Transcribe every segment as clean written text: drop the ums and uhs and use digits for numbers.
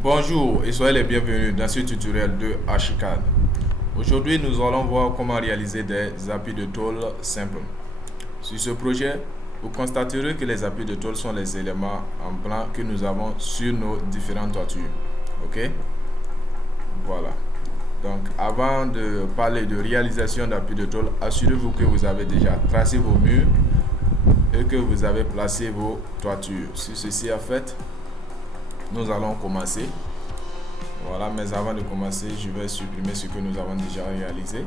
Bonjour et soyez les bienvenus dans ce tutoriel de Archicad. Aujourd'hui, nous allons voir comment réaliser des appuis de tôle simples. Sur ce projet, vous constaterez que les appuis de tôle sont les éléments en plan que nous avons sur nos différentes toitures. Ok? Voilà. Donc, avant de parler de réalisation d'appuis de tôle, assurez-vous que vous avez déjà tracé vos murs et que vous avez placé vos toitures. Si ceci est fait, nous allons commencer. Voilà, mais avant de commencer, je vais supprimer ce que nous avons déjà réalisé.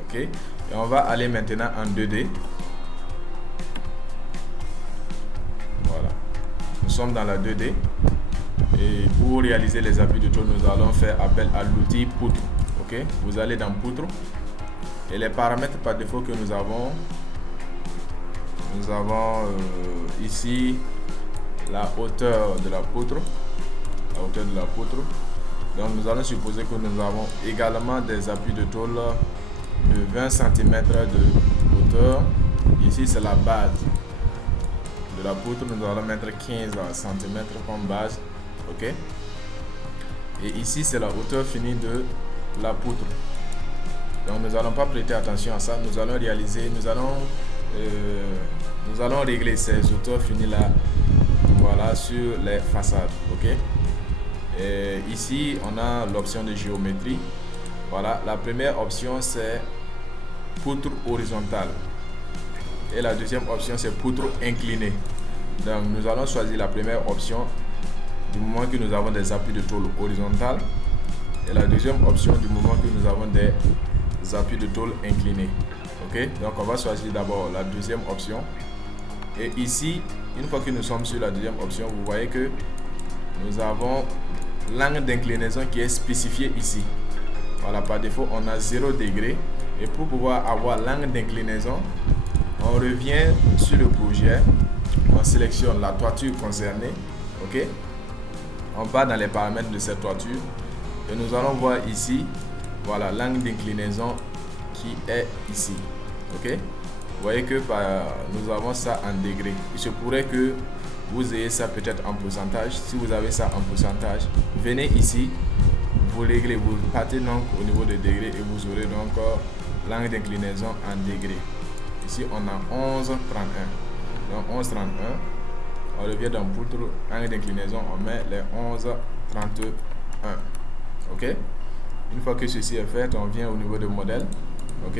Ok, et on va aller maintenant en 2D. Voilà, nous sommes dans la 2D. Et pour réaliser les appuis de tôle, nous allons faire appel à l'outil poutre. Ok, vous allez dans poutre et les paramètres par défaut que nous avons ici la hauteur de la poutre. Donc nous allons supposer que nous avons également des appuis de tôle de 20 cm de hauteur. Ici c'est la base de la poutre, nous allons mettre 15 cm comme base. Ok. Et ici c'est la hauteur finie de la poutre. Donc nous n'allons pas prêter attention à ça, nous allons régler ces hauteurs finies là, voilà, sur les façades. Ok. Et ici on a l'option de géométrie. Voilà, la première option c'est poutre horizontale et la deuxième option c'est poutre inclinée. Donc nous allons choisir la première option du moment que nous avons des appuis de tôle horizontales et la deuxième option du moment que nous avons des appuis de tôle inclinés. Ok, donc on va choisir d'abord la deuxième option. Et ici, une fois que nous sommes sur la deuxième option, vous voyez que nous avons l'angle d'inclinaison qui est spécifié ici. Voilà, par défaut on a 0 degré. Et pour pouvoir avoir l'angle d'inclinaison, on revient sur le projet, on sélectionne la toiture concernée. Ok, on va dans les paramètres de cette toiture et nous allons voir ici, voilà, l'angle d'inclinaison qui est ici. Ok, vous voyez que nous avons ça en degrés. Il se pourrait que vous ayez ça peut-être en pourcentage. Si vous avez ça en pourcentage, venez ici, vous réglez, vous partez donc au niveau de degrés et vous aurez donc l'angle d'inclinaison en degrés. Ici on a 11,31. Donc 11,31. On revient dans poutre, angle d'inclinaison, on met les 11,31. Ok. Une fois que ceci est fait, on vient au niveau de modèle. Ok.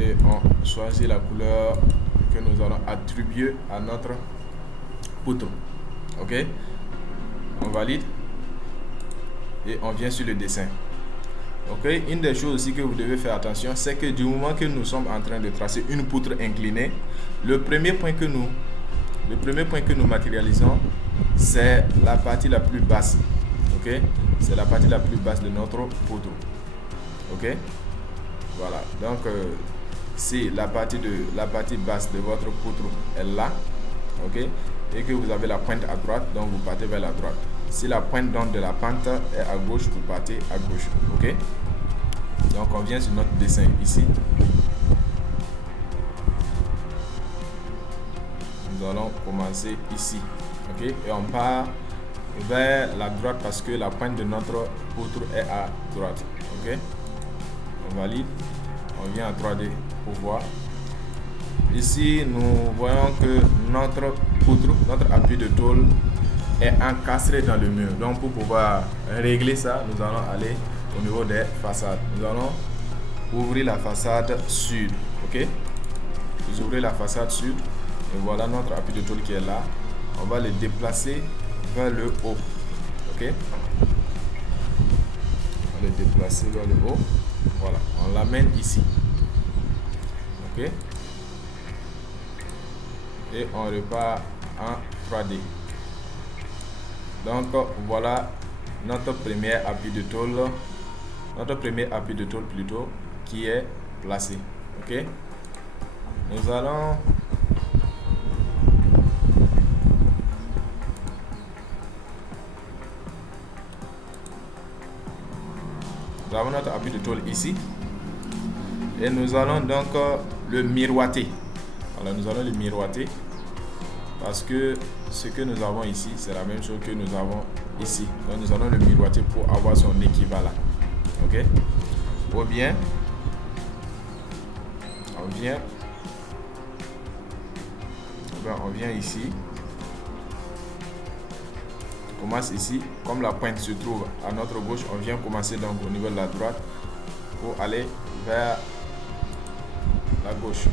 Et on choisit la couleur que nous allons attribuer à notre poutre. Ok, on valide et on vient sur le dessin. Ok, une des choses aussi que vous devez faire attention, c'est que du moment que nous sommes en train de tracer une poutre inclinée, le premier point que nous matérialisons, c'est la partie la plus basse. Ok, c'est la partie la plus basse de notre poutre. Ok, voilà, donc si la partie basse de votre poutre est là, ok, et que vous avez la pointe à droite, donc vous partez vers la droite. Si la pointe donc de la pente est à gauche, vous partez à gauche. Ok, donc on vient sur notre dessin ici. Nous allons commencer ici. Ok, et on part vers la droite parce que la pointe de notre poutre est à droite. Ok, on valide, on vient en 3D pour voir. Ici nous voyons que notre poutre, notre appui de tôle est encastré dans le mur. Donc pour pouvoir régler ça, nous allons aller au niveau des façades. Nous allons ouvrir la façade sud. Ok, vous ouvrez la façade sud et voilà notre appui de tôle qui est là. On va le déplacer vers le haut. Ok, on va le déplacer vers le haut. Voilà, on l'amène ici. Ok, et on repart en 3D. Donc voilà notre premier appui de tôle, plutôt, qui est placé. Ok, nous avons notre appui de tôle ici et nous allons donc le miroiter. Voilà, nous allons le miroiter. parce que ce que nous avons ici, c'est la même chose que nous avons ici. Donc nous allons le miroiter pour avoir son équivalent. Ok? Ou bien, on vient ici. On commence ici. Comme la pointe se trouve à notre gauche, on vient commencer donc au niveau de la droite pour aller vers la gauche.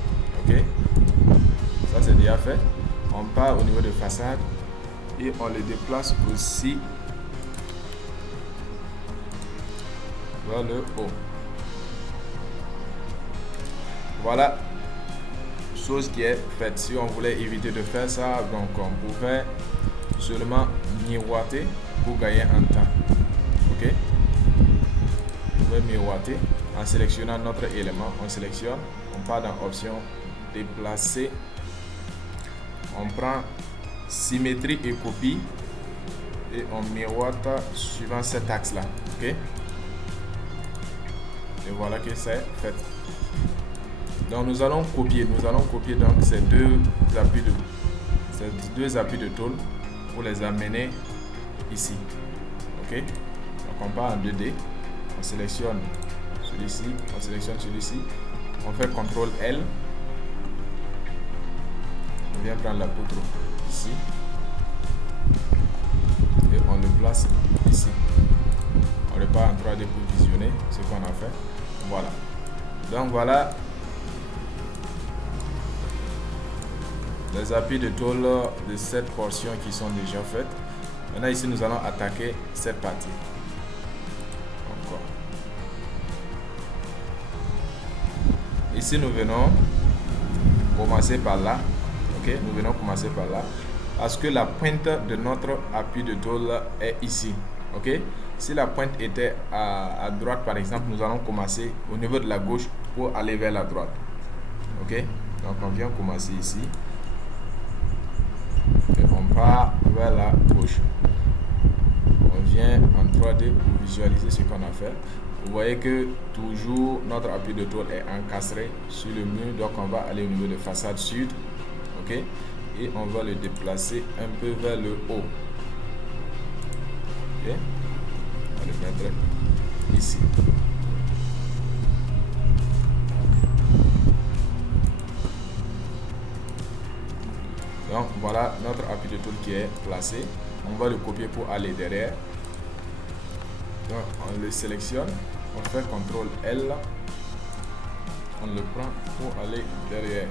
Ok? Ça c'est déjà fait. On part au niveau de façade et on le déplace aussi vers le haut. Voilà, chose qui est faite. Si on voulait éviter de faire ça, donc on pouvait seulement miroiter pour gagner en temps. Ok? On pouvait miroiter en sélectionnant notre élément. On sélectionne, on part dans option déplacer, on prend symétrie et copie et on miroite suivant cet axe là. Ok? Et voilà que c'est fait. Donc nous allons copier donc ces deux appuis de tôle pour les amener ici. Ok? Donc on part en 2D, on sélectionne celui-ci, on fait CTRL L, on vient prendre la poutre ici et on le place ici. On repart en 3D pour visionner ce qu'on a fait. Voilà. Donc voilà les appuis de tôle de cette portion qui sont déjà faites. Maintenant ici nous allons attaquer cette partie. Encore. Ici nous venons commencer par là. Ok, nous venons commencer par là parce que la pointe de notre appui de tôle est ici. Ok, si la pointe était à droite par exemple, nous allons commencer au niveau de la gauche pour aller vers la droite. Ok, donc on vient commencer ici. Et on part vers la gauche. On vient en 3D pour visualiser ce qu'on a fait. Vous voyez que toujours notre appui de tôle est encastré sur le mur. Donc on va aller au niveau de façade sud. Ok? Et on va le déplacer un peu vers le haut. Ok? On va le mettre ici. Donc voilà notre appui de tôle qui est placé. On va le copier pour aller derrière. Donc on le sélectionne, on fait CTRL L, on le prend pour aller derrière.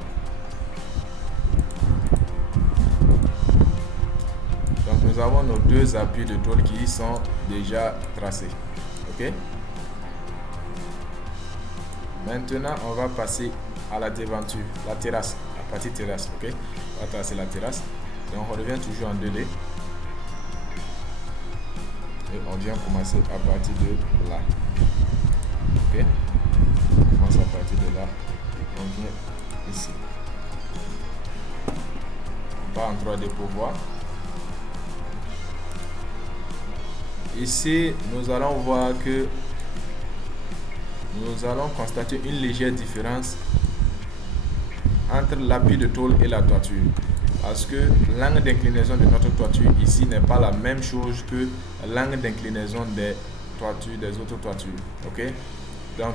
Donc nous avons nos deux appuis de tôle qui sont déjà tracés. Ok? Maintenant on va passer à la devanture, la terrasse, la partie terrasse. Ok? On va tracer la terrasse. Donc on revient toujours en 2D. Et on vient commencer à partir de là. Ok? On commence à partir de là. Et on vient ici. On part en 3D pour voir. Ici, nous allons voir que nous allons constater une légère différence entre l'appui de tôle et la toiture. Parce que l'angle d'inclinaison de notre toiture ici n'est pas la même chose que l'angle d'inclinaison des toitures des autres toitures. Ok? Donc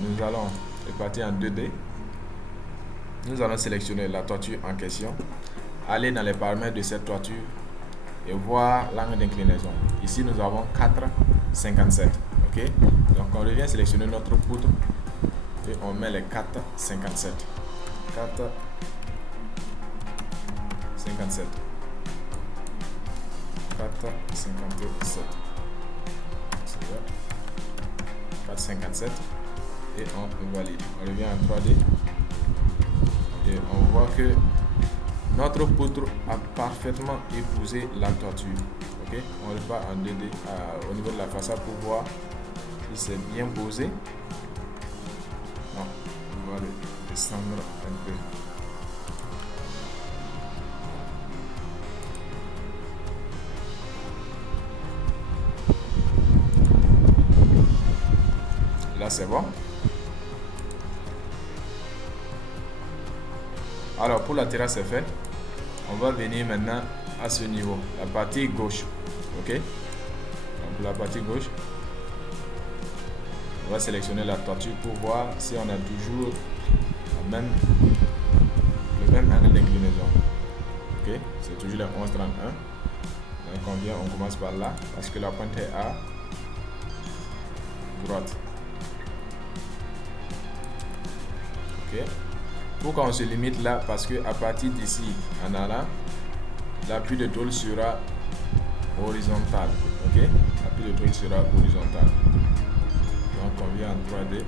nous allons repartir en 2D. Nous allons sélectionner la toiture en question, aller dans les paramètres de cette toiture et voir l'angle d'inclinaison. Ici nous avons 4,57. Ok? Donc on revient sélectionner notre poutre et on met les 4,57. 4,57. 4,57. 4,57 et on valide. On revient en 3D et on voit que notre poutre a parfaitement épousé la toiture. Ok, on repart en 2D au niveau de la façade pour voir si c'est bien posé. Non, on va le descendre un peu. Là c'est bon. Alors pour la terrasse c'est fait. on va venir maintenant à ce niveau, la partie gauche. Ok, donc la partie gauche, on va sélectionner la toiture pour voir si on a toujours le même angle d'inclinaison. Ok, c'est toujours le 11,31. Donc on commence par là parce que la pointe est à droite. Ok, pourquoi on se limite là? Parce que à partir d'ici en allant, l'appui de tôle sera horizontal. Ok, l'appui de tôle sera horizontal. Donc on vient en 3D.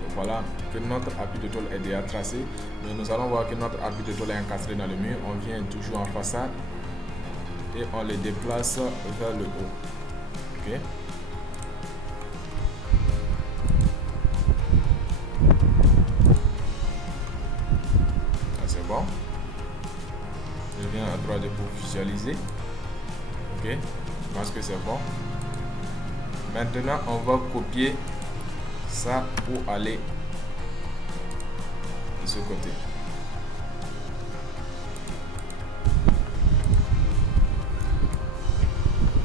Donc voilà que notre appui de tôle est déjà tracé. Mais nous allons voir que notre appui de tôle est encastré dans le mur. On vient toujours en façade et on le déplace vers le haut. Ok. C'est bon. Je viens à 3D pour visualiser. Ok, je pense que c'est bon. Maintenant, on va copier ça pour aller de ce côté.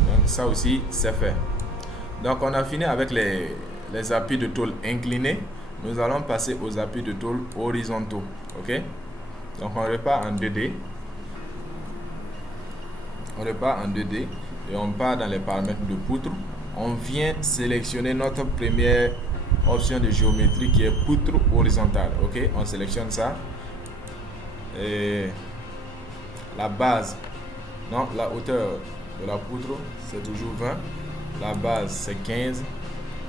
Donc ça aussi, c'est fait. Donc on a fini avec les appuis de tôle inclinés. Nous allons passer aux appuis de tôle horizontaux. Ok, donc on repart en 2D. On repart en 2D et on part dans les paramètres de poutre. On vient sélectionner notre première option de géométrie qui est poutre horizontale. Ok, on sélectionne ça. Et la base, non, la hauteur de la poutre, c'est toujours 20. La base, c'est 15.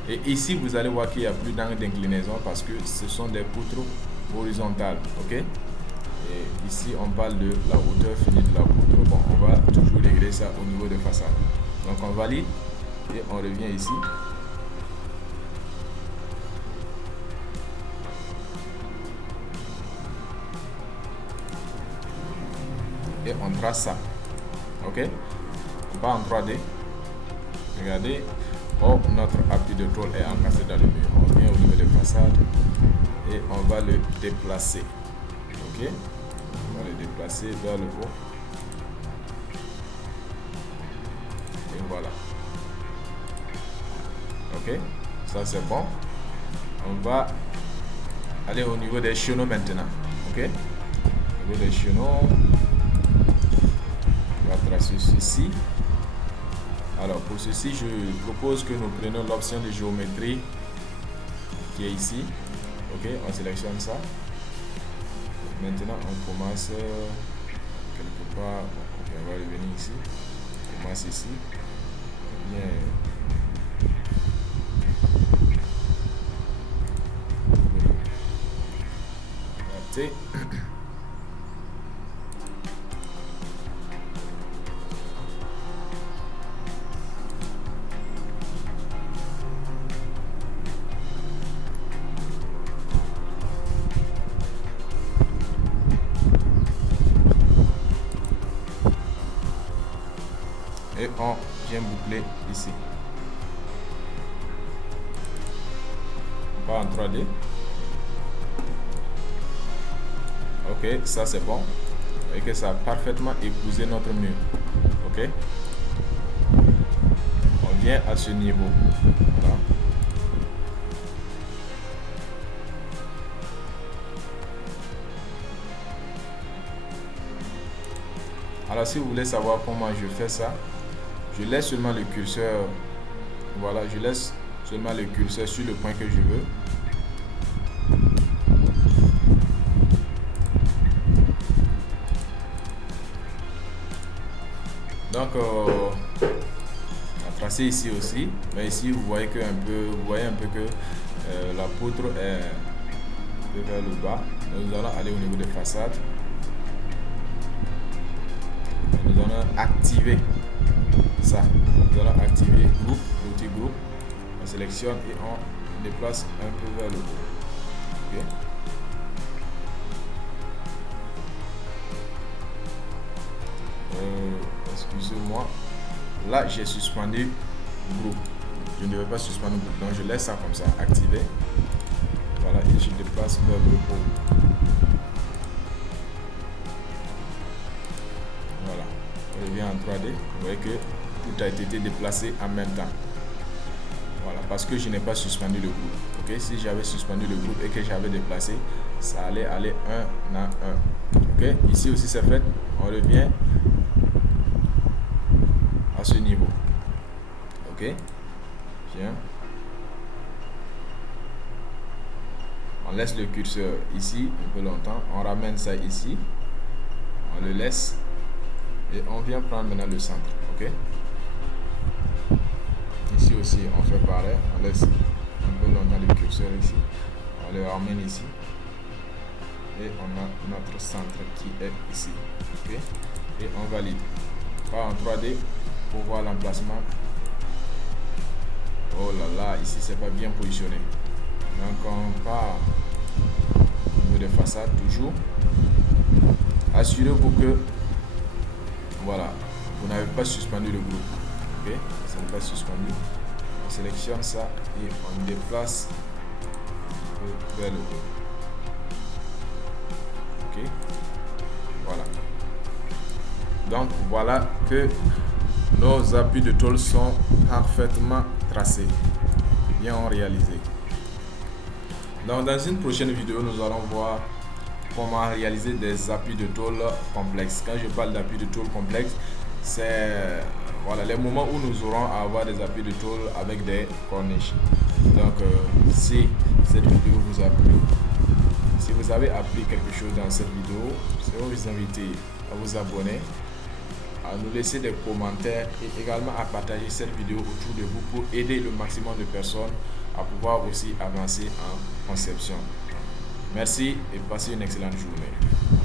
Et ici, vous allez voir qu'il n'y a plus d'angle d'inclinaison parce que ce sont des poutres horizontales. Ok. Et ici, on parle de la hauteur finie de la poutre. Bon, on va toujours régler ça au niveau de façade. Donc, on valide et on revient ici. Et on trace ça. Ok. On va en 3D. Regardez. Oh, notre appui de tôle est encastré dans le mur. On vient au niveau de façade et on va le déplacer. Ok. On va le déplacer vers le haut. Et voilà. Ok. Ça c'est bon. On va aller au niveau des chenaux maintenant. Ok. Au niveau des chenaux, on va tracer ceci. Alors pour ceci, je propose que nous prenions l'option de géométrie qui est ici. Ok, on sélectionne ça. Maintenant, on commence quelque part. Ok, on va revenir ici. On commence ici. Bien. Adapter. Et on vient boucler ici. On va en 3D. Ok, ça c'est bon. Et que ça a parfaitement épousé notre mur. Ok. On vient à ce niveau. Voilà. Alors si vous voulez savoir comment je fais ça, je laisse seulement le curseur. Voilà, je laisse seulement le curseur sur le point que je veux. Donc on a tracé ici aussi, mais ici vous voyez un peu que la poutre est un peu vers le bas. Donc, nous allons aller au niveau des façades. Nous allons activer ça. Nous allons activer groupe, l'outil groupe. On sélectionne et on déplace un peu vers le haut. Okay. Excusez-moi. Là, j'ai suspendu groupe. Je ne vais pas suspendre groupe. Donc, je laisse ça comme ça, activé. Voilà, et je déplace vers le haut. on revient en 3D. Vous voyez que tout a été déplacé en même temps. Voilà, parce que je n'ai pas suspendu le groupe. Ok, si j'avais suspendu le groupe et que j'avais déplacé, ça allait aller un à un. Ok, ici aussi c'est fait. On revient à ce niveau. Ok, bien. On laisse le curseur ici un peu longtemps. On ramène ça ici. On le laisse. Et on vient prendre maintenant le centre. Ok. Ici aussi, on fait pareil. On laisse un peu longtemps le curseur ici. On le ramène ici. Et on a notre centre qui est ici. Ok. Et on valide. Pas en 3D pour voir l'emplacement. Oh là là, ici c'est pas bien positionné. Donc on part au niveau des façades toujours. Assurez-vous que voilà, vous n'avez pas suspendu le groupe. Ok, ça n'est pas suspendu. On sélectionne ça et on déplace vers le haut. Ok, voilà. Donc voilà que nos appuis de tôle sont parfaitement tracés, bien réalisés. Donc dans une prochaine vidéo, nous allons voir comment réaliser des appuis de tôle complexes. Quand je parle d'appui de tôle complexe, c'est voilà, les moments où nous aurons à avoir des appuis de tôle avec des corniches. Donc si cette vidéo vous a plu, si vous avez appris quelque chose dans cette vidéo, je vais vous inviter à vous abonner, à nous laisser des commentaires et également à partager cette vidéo autour de vous pour aider le maximum de personnes à pouvoir aussi avancer en conception. Merci et passez une excellente journée.